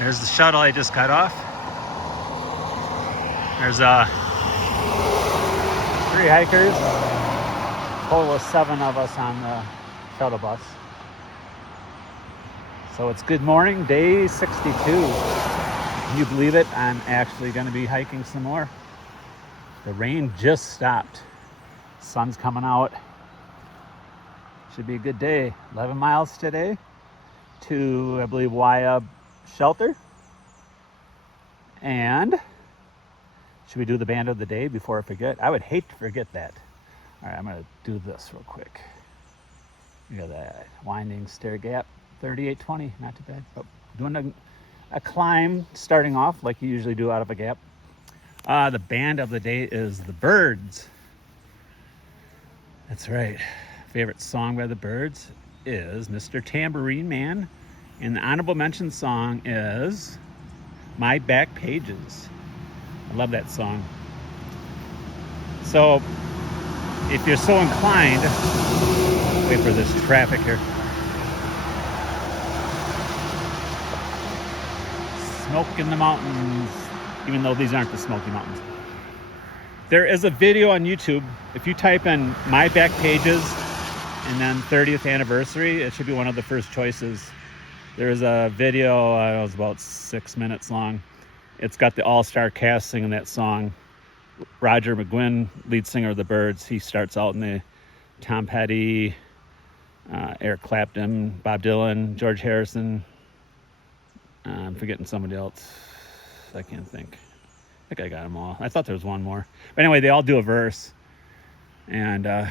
There's the shuttle I just got off. There's 3 hikers. Total of 7 of us on the shuttle bus. So it's good morning, day 62. Can you believe it? I'm actually going to be hiking some more. The rain just stopped. Sun's coming out. Should be a good day. 11 miles today to, I believe, Waya Shelter. And should we do the band of the day before I forget? I would hate to forget that. All right, I'm going to do this real quick. Look at that. Winding stair gap, 3820, not too bad. But doing a climb starting off like you usually do out of a gap. The band of the day is The Byrds. That's right. Favorite song by The Byrds is Mr. Tambourine Man. And the honorable mention song is My Back Pages. I love that song. So, if you're so inclined, wait for this traffic here. Smoke in the mountains, even though these aren't the Smoky Mountains. There is a video on YouTube. If you type in My Back Pages and then 30th anniversary, it should be one of the first choices. There's a video, it was about 6 minutes long. It's got the all-star cast singing that song. Roger McGuinn, lead singer of The Byrds, he starts out in the Tom Petty, Eric Clapton, Bob Dylan, George Harrison. I'm forgetting somebody else. I can't think. I think I got them all. I thought there was one more. But anyway, they all do a verse. And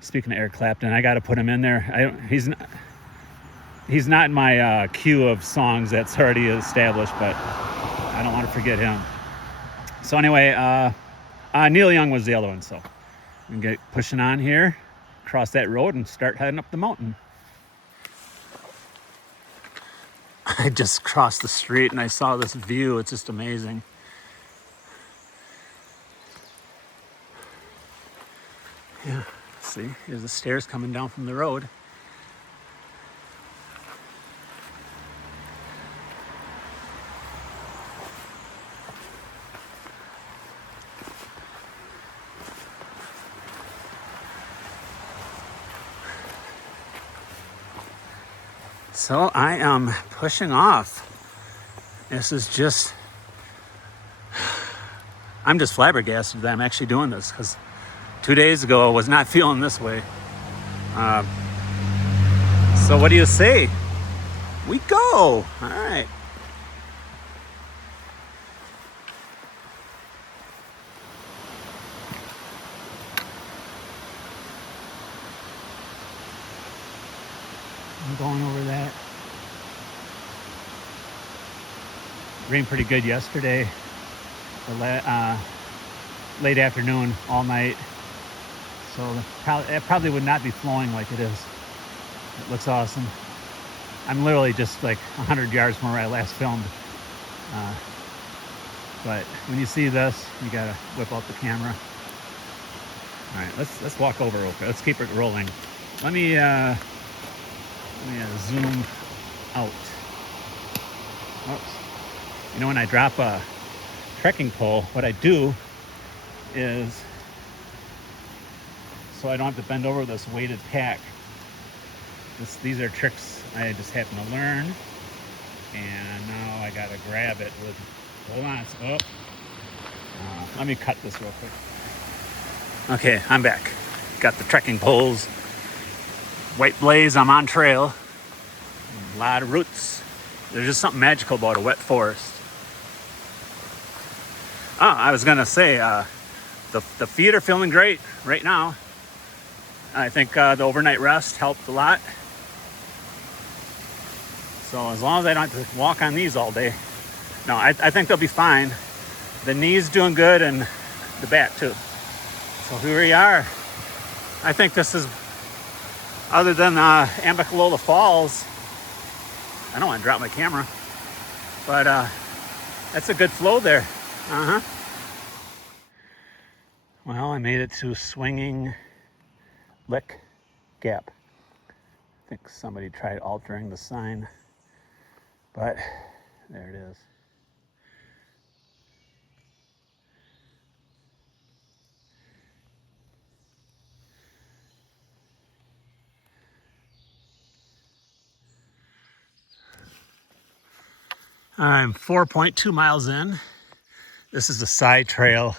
speaking of Eric Clapton, I got to put him in there. He's not in my queue of songs that's already established, but I don't want to forget him. So anyway, Neil Young was the other one. So we can get pushing on here, cross that road, and start heading up the mountain. I just crossed the street and I saw this view. It's just amazing. Yeah, see, here's the stairs coming down from the road. So I am pushing off. This is just, I'm just flabbergasted that I'm actually doing this, because 2 days ago I was not feeling this way. So what do you say? We go. All right. I'm going over that. Rained pretty good yesterday. Late afternoon, all night. So it probably would not be flowing like it is. It looks awesome. I'm literally just like 100 yards from where I last filmed. But when you see this, you gotta whip out the camera. All right, let's walk over real quick. Let's keep it rolling. Let me zoom out. Oops. You know, when I drop a trekking pole, what I do is, so I don't have to bend over this weighted pack. These are tricks I just happen to learn. And now I gotta grab it with, hold on, let me cut this real quick. Okay, I'm back. Got the trekking poles. White blaze, I'm on trail. A lot of roots. There's just something magical about a wet forest. I was gonna say, the feet are feeling great right now. I think the overnight rest helped a lot. So as long as I don't have to walk on these all day, no, I think they'll be fine. The knee's doing good and the back too. So here we are. I think this is, other than Ambacalola Falls, I don't want to drop my camera, but that's a good flow there. Well, I made it to Swinging Lick Gap. I think somebody tried altering the sign, but There it is. I'm 4.2 miles in. This is the side trail.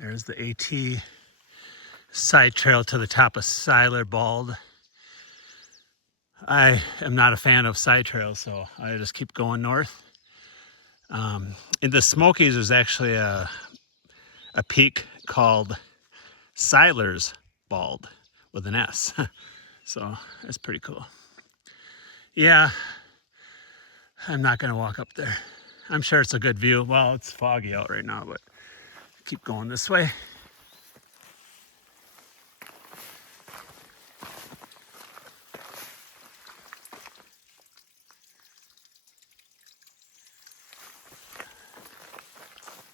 There's the AT side trail to the top of Seiler Bald. I am not a fan of side trails, so I just keep going north. In the Smokies, there's actually a peak called Seiler's Bald with an S. So that's pretty cool. Yeah, I'm not gonna walk up there. I'm sure it's a good view. Well, it's foggy out right now, but keep going this way.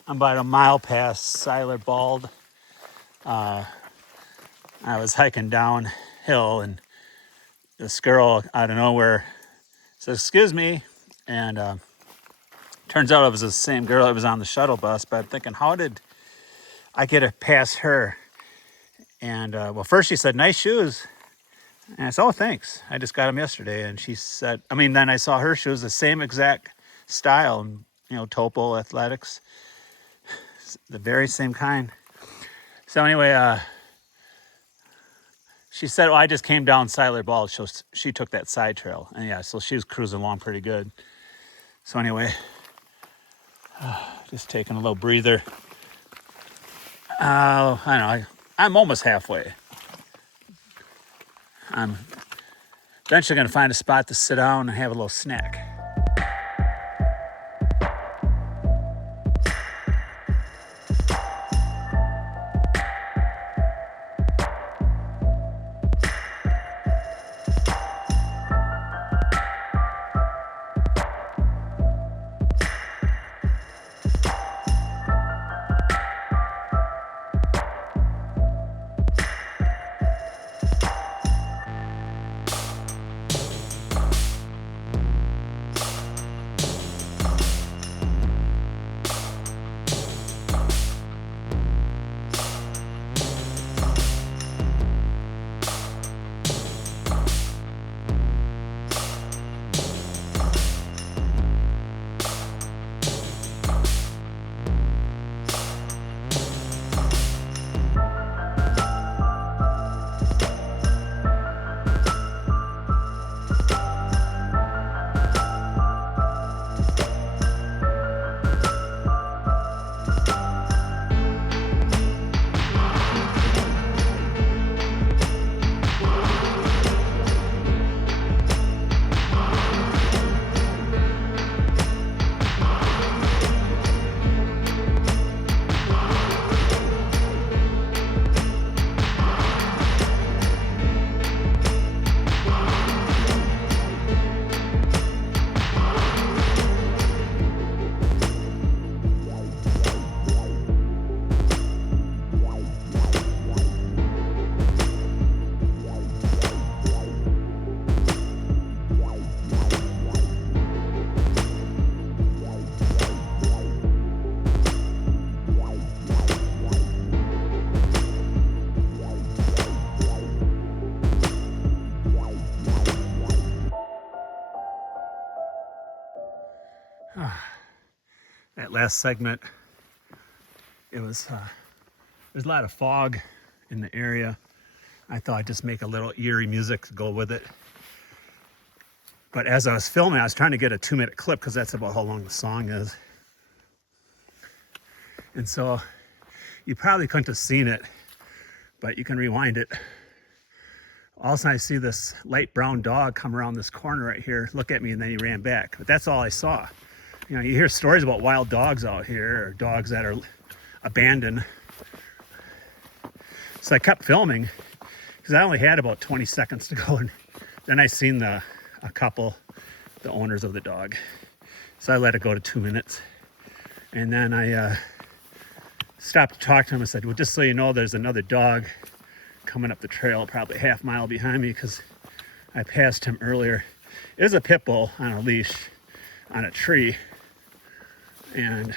I'm about a mile past Seiler Bald. I was hiking downhill and this girl out of nowhere says, "Excuse me," and turns out it was the same girl that was on the shuttle bus. But I'm thinking, how did I get it past her? And well, first she said, "Nice shoes," and I said, "Oh, thanks. I just got them yesterday." And she said, then I saw her shoes, the same exact style, Topo Athletics, the very same kind. So anyway, she said, "Oh, I just came down Seiler Bald." So she took that side trail, and yeah, so she was cruising along pretty good. So anyway, just taking a little breather. I don't know. I'm almost halfway. I'm eventually going to find a spot to sit down and have a little snack. That last segment, there's a lot of fog in the area. I thought I'd just make a little eerie music to go with it. But as I was filming, I was trying to get a 2-minute clip because that's about how long the song is. And so you probably couldn't have seen it, but you can rewind it. All of a sudden I see this light brown dog come around this corner right here, look at me, and then he ran back. But that's all I saw. You hear stories about wild dogs out here, or dogs that are abandoned. So I kept filming because I only had about 20 seconds to go. And then I seen a couple, the owners of the dog. So I let it go to 2 minutes. And then I stopped to talk to him and said, "Well, just so you know, there's another dog coming up the trail, probably half mile behind me, because I passed him earlier." It was a pit bull on a leash on a tree. And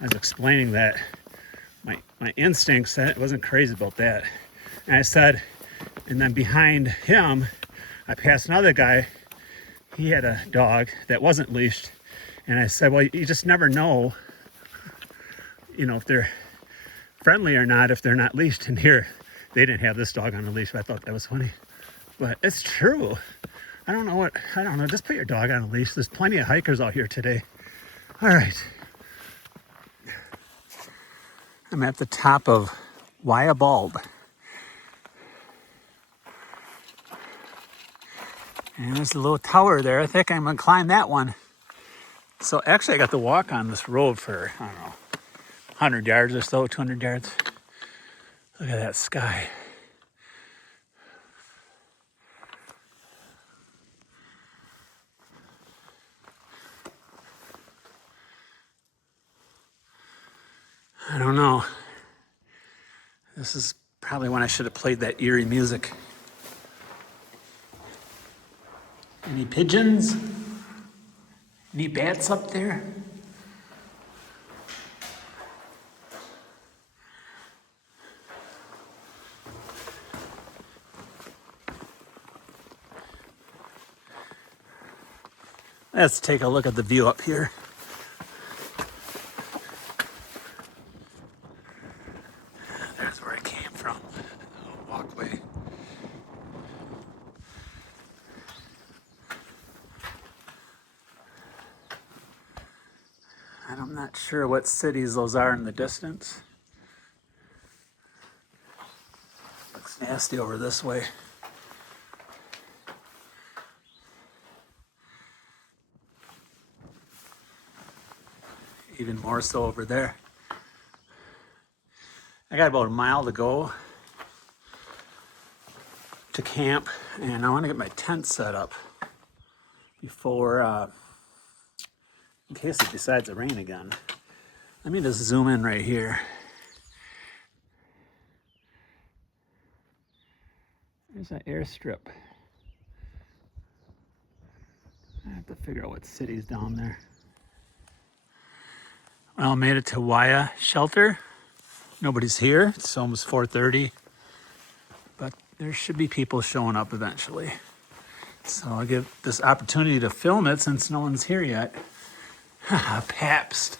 I was explaining that my instinct said it wasn't crazy about that. And I said, and then behind him, I passed another guy. He had a dog that wasn't leashed. And I said, well, you just never know, you know, if they're friendly or not, if they're not leashed. And here, they didn't have this dog on a leash, but I thought that was funny. But it's true. I don't know, just put your dog on a leash. There's plenty of hikers out here today. All right. I'm at the top of Wyabald. And there's a little tower there. I think I'm gonna climb that one. So actually I got to walk on this road for, I don't know, 100 yards or so, 200 yards. Look at that sky. I don't know. This is probably when I should have played that eerie music. Any pigeons? Any bats up there? Let's take a look at the view up here. There's where I came from, the little walkway. And I'm not sure what cities those are in the distance. Looks nasty over this way. Even more so over there. I got about a mile to go to camp, and I want to get my tent set up before, in case it decides to rain again. Let me just zoom in right here. There's that airstrip. I have to figure out what city's down there. Well, I made it to Waya Shelter. Nobody's here. It's almost 4:30, but there should be people showing up eventually. So I'll give this opportunity to film it since no one's here yet. Pabst.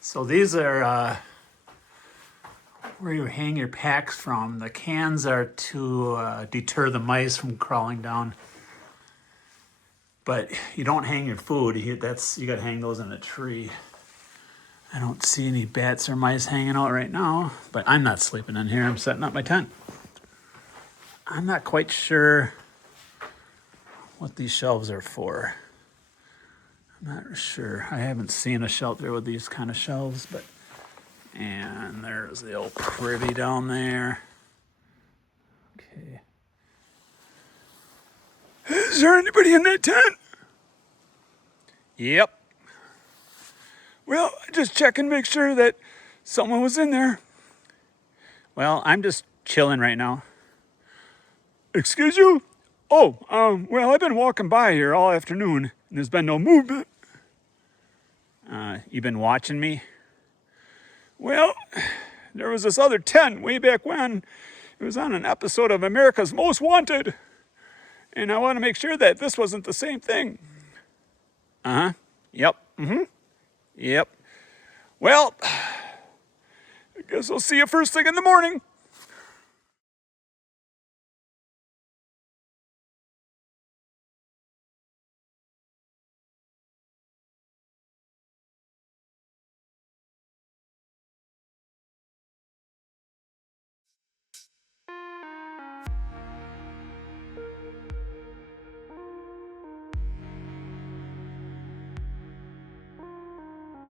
So these are where you hang your packs from. The cans are to deter the mice from crawling down. But you don't hang your food. You gotta hang those in a tree. I don't see any bats or mice hanging out right now, but I'm not sleeping in here. I'm setting up my tent. I'm not quite sure what these shelves are for. I'm not sure. I haven't seen a shelter with these kind of shelves, but, and there's the old privy down there. Okay. Is there anybody in that tent? Yep. Well, just check and make sure that someone was in there. Well, I'm just chilling right now. Excuse you? Oh, well, I've been walking by here all afternoon, and there's been no movement. You been watching me? Well, there was this other tent way back when. It was on an episode of America's Most Wanted. And I want to make sure that this wasn't the same thing. Uh-huh. Yep. Mm-hmm. Yep. Well, I guess I'll see you first thing in the morning.